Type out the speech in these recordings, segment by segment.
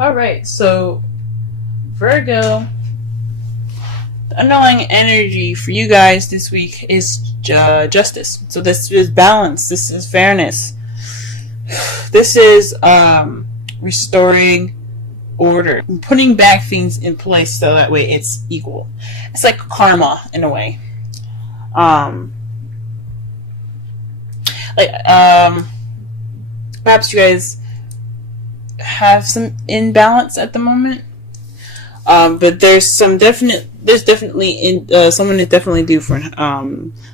Alright, so Virgo, the underlying energy for you guys this week is justice. So this is balance. This is fairness. This is restoring order, putting back things in place so that way it's equal. It's like karma in a way. Perhaps you guys have some imbalance at the moment. But there's definitely someone is definitely due for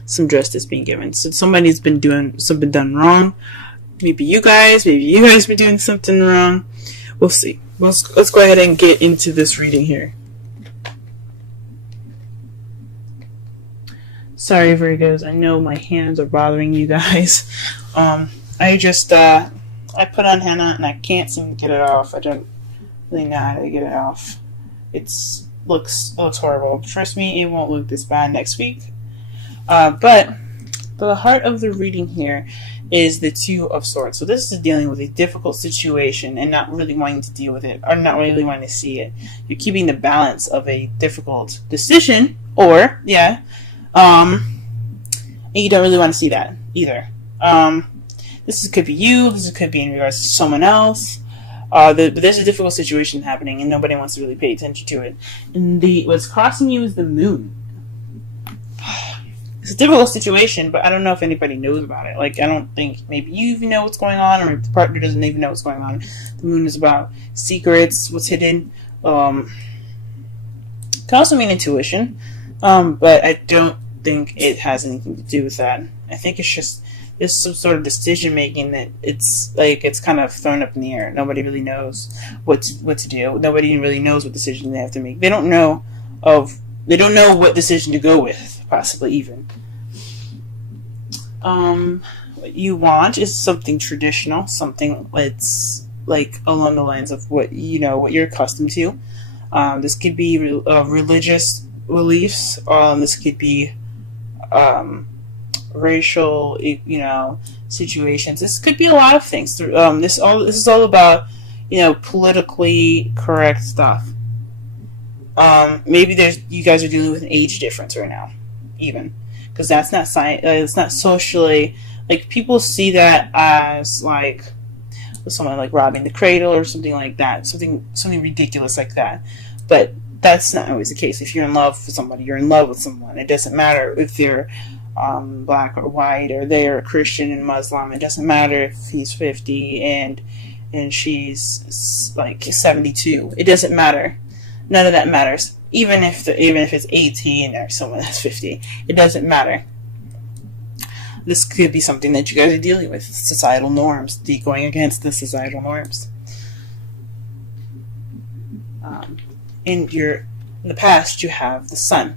some justice being given. So somebody's been doing something done wrong. Maybe you guys been doing something wrong. We'll see. Let's go ahead and get into this reading here. Sorry, Virgos. I know my hands are bothering you guys. I put on henna and I can't seem to get it off. I don't really know how to get it off. It looks horrible. Trust me, it won't look this bad next week. But the heart of the reading here is the Two of Swords. So this is dealing with a difficult situation and not really wanting to deal with it, or not really wanting to see it. You're keeping the balance of a difficult decision, and you don't really want to see that either. This could be you. This could be in regards to someone else. But there's a difficult situation happening, and nobody wants to really pay attention to it. And what's crossing you is the moon. It's a difficult situation, but I don't know if anybody knows about it. Like, I don't think maybe you even know what's going on, or if the partner doesn't even know what's going on. The moon is about secrets, what's hidden. Can also mean intuition, but I don't think it has anything to do with that. I think it's just there's some sort of decision making that it's kind of thrown up in the air. Nobody really knows what to do. Nobody really knows what decision they have to make. They don't know what decision to go with, possibly even. What you want is something traditional, something that's like along the lines of what you're accustomed to. This could be religious beliefs. This could be racial, situations. This could be a lot of things. This is all about, politically correct stuff. Maybe you guys are dealing with an age difference right now, even, because that's not it's not socially, like, people see that as like someone like robbing the cradle or something like that, something ridiculous like that. But that's not always the case. If you're in love with somebody, you're in love with someone. It doesn't matter if they're black or white, or they're Christian and Muslim. It doesn't matter if he's 50 and she's like 72. It doesn't matter. None of that matters. Even if it's 18 or someone that's 50, it doesn't matter. This could be something that you guys are dealing with. Societal norms, going against the societal norms. In the past, you have the Sun.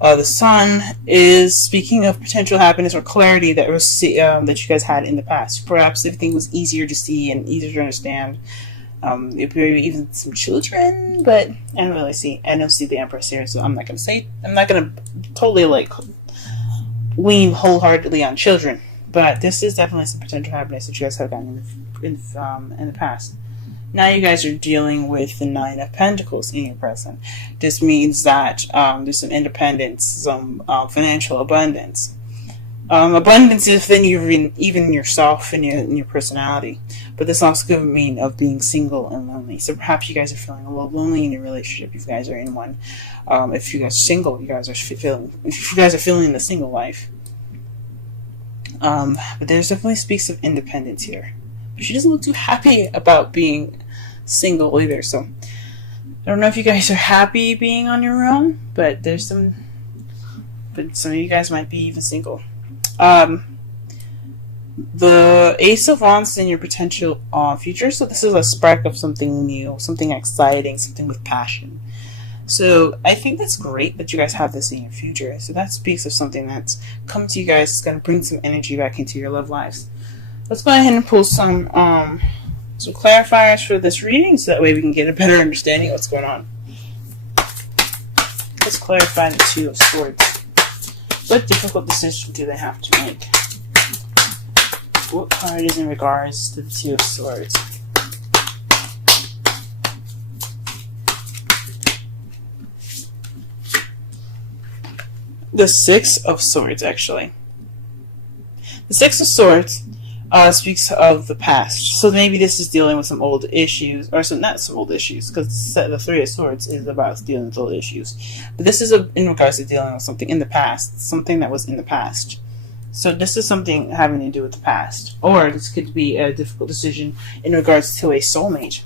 The Sun is speaking of potential happiness or clarity that that you guys had in the past. Perhaps everything was easier to see and easier to understand. Maybe even some children, but I don't see the Empress here, so I'm not gonna totally lean wholeheartedly on children. But this is definitely some potential happiness that you guys have gotten in the past. Now you guys are dealing with the Nine of Pentacles in your present. This means that there's some independence, some financial abundance. Abundance within even yourself and your personality. But this also could mean of being single and lonely. So perhaps you guys are feeling a little lonely in your relationship if you guys are in one. If you guys are single, if you guys are feeling the single life. But there's definitely speaks of independence here. But she doesn't look too happy about being single either. So I don't know if you guys are happy being on your own, but some of you guys might be even single. The Ace of Wands in your potential future. So this is a spark of something new, something exciting, something with passion. So I think that's great that you guys have this in your future. So that speaks of something that's come to you guys. It's going to bring some energy back into your love lives. Let's go ahead and pull some clarifiers for this reading, so that way we can get a better understanding of what's going on. Let's clarify the Two of Swords. What difficult decision do they have to make? What card is in regards to the Two of Swords? The Six of Swords, actually. The Six of Swords speaks of the past. So maybe this is dealing with some old issues, or not some old issues, because the Three of Swords is about dealing with old issues. But this is in regards to dealing with something in the past, something that was in the past. So this is something having to do with the past. Or this could be a difficult decision in regards to a soulmate.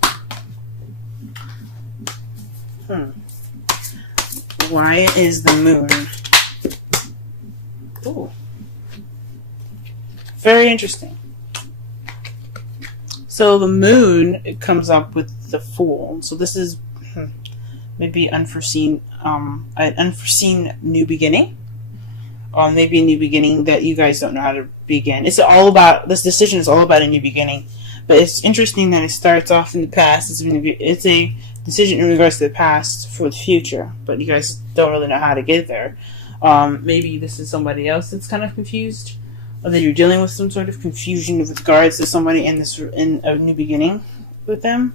Why is the moon? Ooh. Very interesting. So the moon, it comes up with the Fool. So this is maybe an unforeseen new beginning. Maybe a new beginning that you guys don't know how to begin. This decision is all about a new beginning. But it's interesting that it starts off in the past. It's a decision in regards to the past for the future. But you guys don't really know how to get there. Maybe this is somebody else that's kind of confused. Or that you're dealing with some sort of confusion with regards to somebody in a new beginning with them.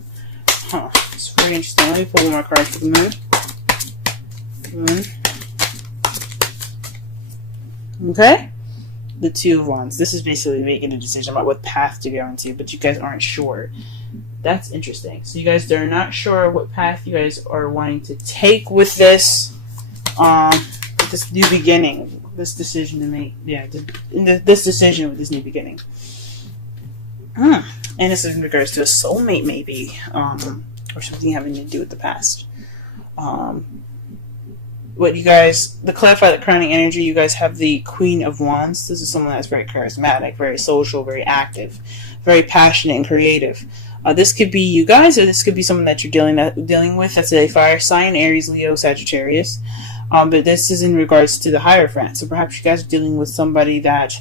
It's very interesting. Let me pull one more card for the moon. Okay? The Two of Wands. This is basically making a decision about what path to go into, but you guys aren't sure. That's interesting. So you guys are not sure what path you guys are wanting to take with this new beginning. This decision to make, this decision with this new beginning. And this is in regards to a soulmate, maybe, or something having to do with the past. To clarify the crowning energy, you guys have the Queen of Wands. This is someone that's very charismatic, very social, very active, very passionate and creative. This could be you guys, or this could be someone that you're dealing with. That's a fire sign, Aries, Leo, Sagittarius. But this is in regards to the Hierophant. So perhaps you guys are dealing with somebody that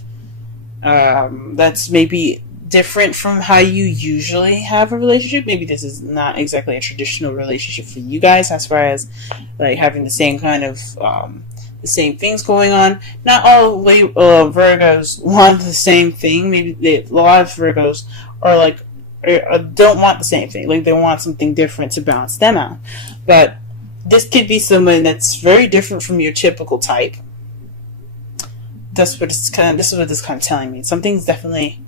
that's maybe different from how you usually have a relationship. Maybe this is not exactly a traditional relationship for you guys, as far as like having the same kind of the same things going on. Not all Virgos want the same thing. Maybe a lot of Virgos are like don't want the same thing. Like they want something different to balance them out. But this could be someone that's very different from your typical type. This is what this kind of telling me. Something's definitely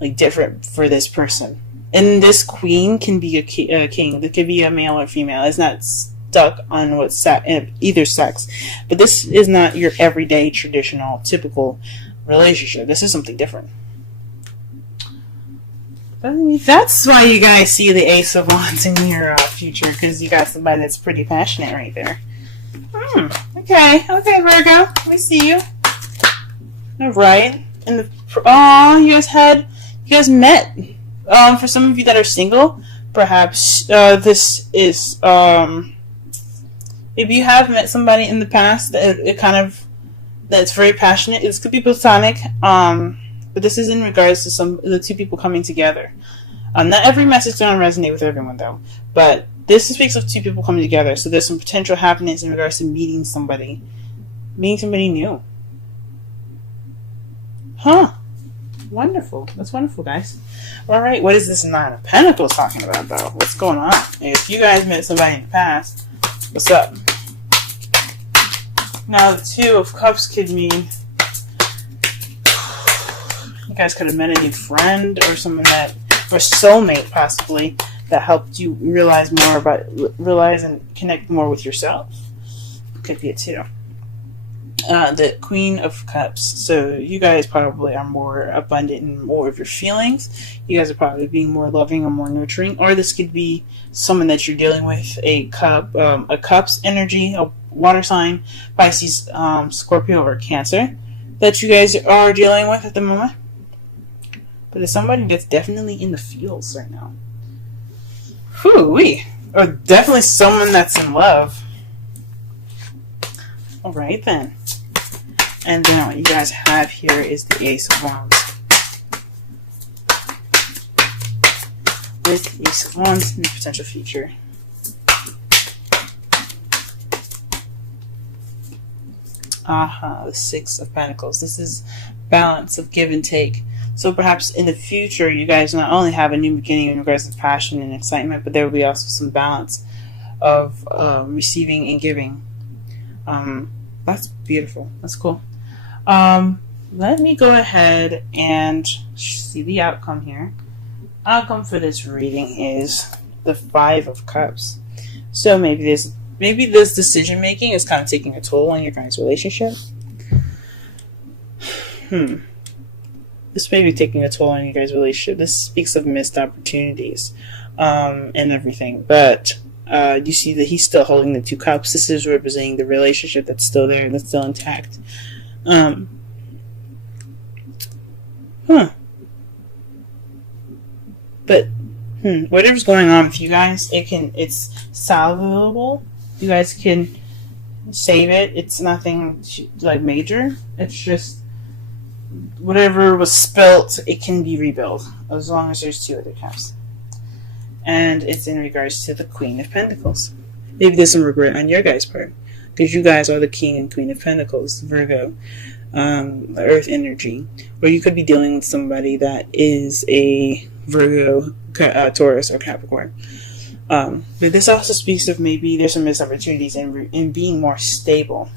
like different for this person. And this queen can be a king. It could be a male or female. It's not stuck on either sex. But this is not your everyday, traditional, typical relationship. This is something different. That's why you guys see the Ace of Wands in your future, because you got somebody that's pretty passionate right there. Okay, Virgo, we see you. All right, and you guys met. For some of you that are single, perhaps this is if you have met somebody in the past that's very passionate. This could be platonic. But this is in regards to the two people coming together. Not every message is going to resonate with everyone, though. But this speaks of two people coming together. So there's some potential happiness in regards to meeting somebody new. Wonderful. That's wonderful, guys. All right, what is this Nine of Pentacles talking about, though? What's going on? If you guys met somebody in the past, what's up? Now, the Two of Cups could mean you guys could have met a new friend or someone or soulmate possibly that helped you realize and connect more with yourself. Could be it too. The Queen of Cups. So you guys probably are more abundant in more of your feelings. You guys are probably being more loving or more nurturing. Or this could be someone that you're dealing with, a Cups energy, a water sign, Pisces, Scorpio, or Cancer that you guys are dealing with at the moment. But it's somebody that's definitely in the feels right now. Whoo-wee. Or definitely someone that's in love. Alright then. And then what you guys have here is the Ace of Wands. With the Ace of Wands in the potential future. The Six of Pentacles. This is balance of give and take. So perhaps in the future, you guys not only have a new beginning in regards to passion and excitement, but there will be also some balance of receiving and giving. That's beautiful. That's cool. Let me go ahead and see the outcome here. Outcome for this reading is the Five of Cups. So maybe this decision making is kind of taking a toll on your guys' relationship. This may be taking a toll on you guys' relationship. This speaks of missed opportunities and everything. But you see that he's still holding the Two Cups. This is representing the relationship that's still there, that's still intact. But whatever's going on with you guys, it's salvageable. You guys can save it. It's nothing like major. It's just whatever was spilt, it can be rebuilt as long as there's two other cups. And it's in regards to the Queen of Pentacles. Maybe there's some regret on your guys' part, because you guys are the King and Queen of Pentacles, Virgo, the Earth energy. Or you could be dealing with somebody that is a Virgo, Taurus, or Capricorn. But this also speaks of maybe there's some missed opportunities in being more stable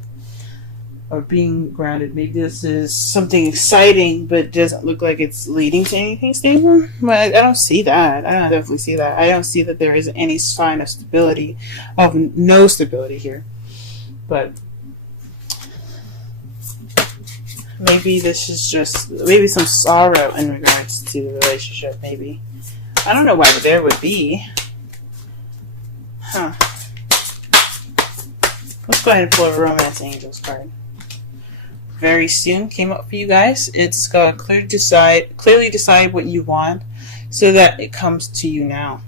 or being grounded. Maybe this is something exciting, but doesn't look like it's leading to anything stable. But I don't see that. I don't definitely see that. I don't see that there is any sign of stability, of no stability here. But maybe this is just maybe some sorrow in regards to the relationship. Maybe I don't know why there would be. Let's go ahead and pull a Romance Angels card. Very soon came up for you guys. It's clearly decide what you want so that it comes to you now.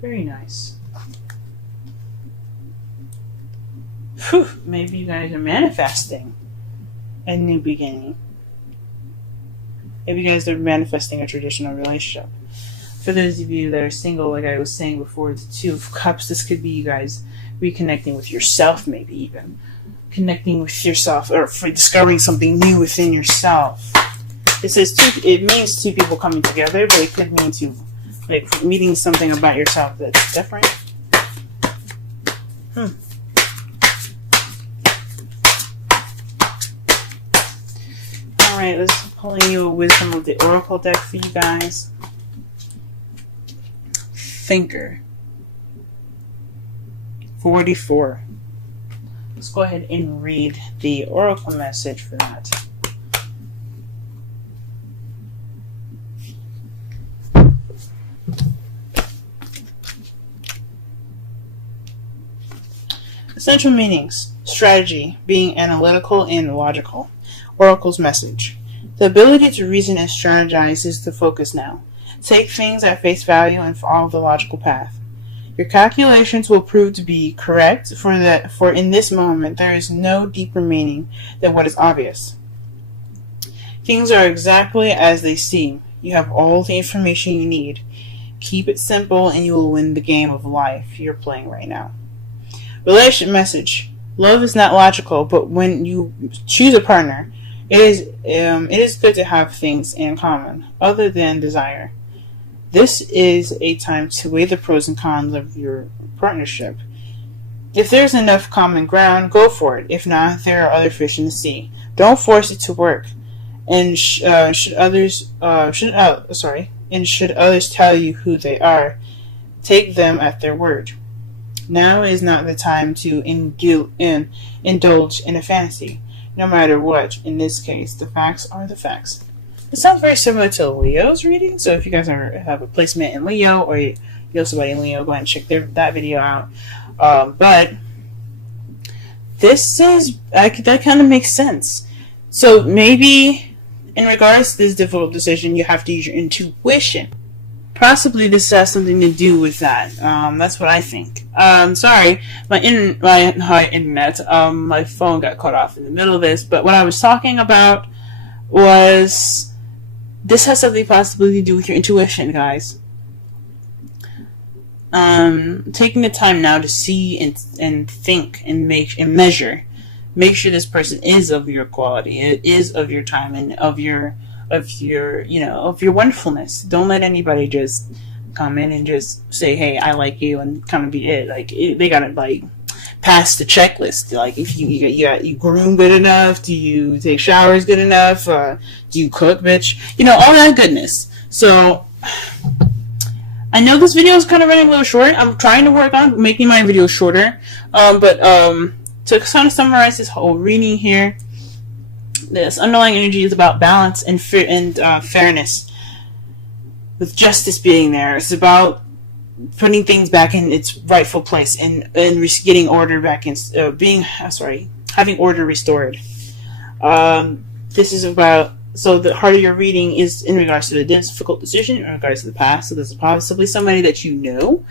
Very nice. Whew, maybe you guys are manifesting a new beginning. Maybe you guys are manifesting a traditional relationship. For those of you that are single, like I was saying before, the Two of Cups, this could be you guys reconnecting with yourself, maybe even connecting with yourself, or for discovering something new within yourself. It says it means two people coming together, but it could mean like meeting something about yourself that's different. Alright, let's pulling you a Wisdom of the Oracle deck for you guys. Thinker. 44. Let's go ahead and read the Oracle message for that. Essential meanings. Strategy. Being analytical and logical. Oracle's message. The ability to reason and strategize is the focus now. Take things at face value and follow the logical path. Your calculations will prove to be correct, for in this moment there is no deeper meaning than what is obvious. Things are exactly as they seem. You have all the information you need. Keep it simple and you will win the game of life you're playing right now. Relationship message. Love is not logical, but when you choose a partner, it is good to have things in common other than desire. This is a time to weigh the pros and cons of your partnership. If there's enough common ground, go for it. If not, there are other fish in the sea. Don't force it to work. And should others tell you who they are, take them at their word. Now is not the time to indulge in a fantasy. No matter what, in this case, the facts are the facts. It sounds very similar to Leo's reading, so if you guys have a placement in Leo, or you know somebody in Leo, go ahead and check that video out. But this is, that kind of makes sense. So maybe in regards to this difficult decision, you have to use your intuition. Possibly this has something to do with that. That's what I think. Sorry, my internet, my phone got cut off in the middle of this, but what I was talking about was this has something possibly to do with your intuition, guys. Taking the time now to see and think and measure. Make sure this person is of your quality. It is of your time and of your wonderfulness. Don't let anybody just come in and just say, "Hey, I like you," and kind of be it. Like they gotta pass the checklist. Like if you groom good enough, do you take showers good enough, do you cook, bitch, all that goodness. So I know this video is kind of running a little short. I'm trying to work on making my video shorter, but to kind of summarize this whole reading here, this underlying energy is about balance and fairness, with justice being there. It's about putting things back in its rightful place and getting order back in, having order restored. This is about, so the heart of your reading is in regards to the difficult decision, in regards to the past. So this is possibly somebody that you know,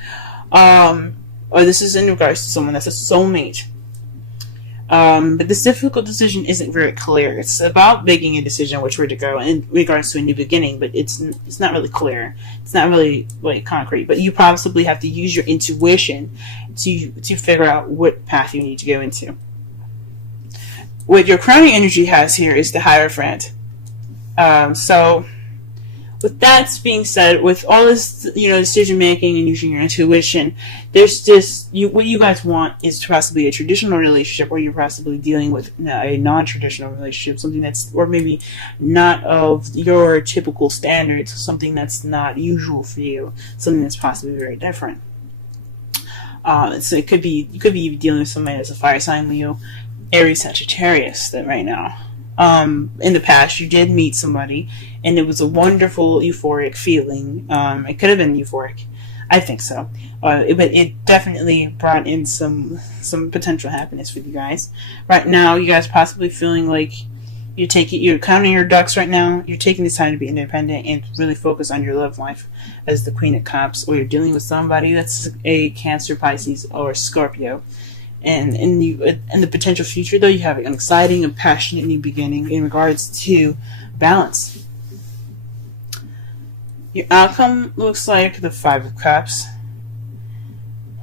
or this is in regards to someone that's a soulmate. But this difficult decision isn't very clear. It's about making a decision which way to go in regards to a new beginning, but it's not really clear. It's not really like concrete. But you possibly have to use your intuition to figure out what path you need to go into. What your crowning energy has here is the Hierophant. So with that being said, with all this, decision making and using your intuition, there's just what you guys want is possibly a traditional relationship, or you're possibly dealing with a non-traditional relationship, something that's, or maybe not of your typical standards, something that's not usual for you, something that's possibly very different. So you could be dealing with somebody that's a fire sign, Leo, Aries, Sagittarius, that right now. In the past, you did meet somebody, and it was a wonderful, euphoric feeling. It could have been euphoric. I think so. But it definitely brought in some potential happiness for you guys. Right now, you guys possibly feeling like you're counting your ducks right now. You're taking this time to be independent and really focus on your love life as the Queen of Cups, or you're dealing with somebody that's a Cancer, Pisces, or Scorpio. And in the potential future, though, you have an exciting and passionate new beginning in regards to balance. Your outcome looks like the Five of Cups.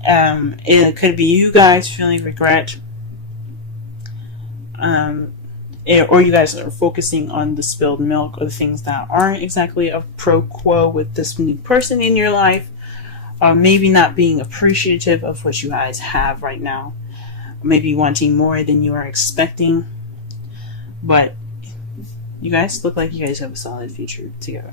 It could be you guys feeling regret, or you guys are focusing on the spilled milk, or the things that aren't exactly a pro quo with this new person in your life. Maybe not being appreciative of what you guys have right now. Maybe wanting more than you are expecting. But you guys look like you guys have a solid future together.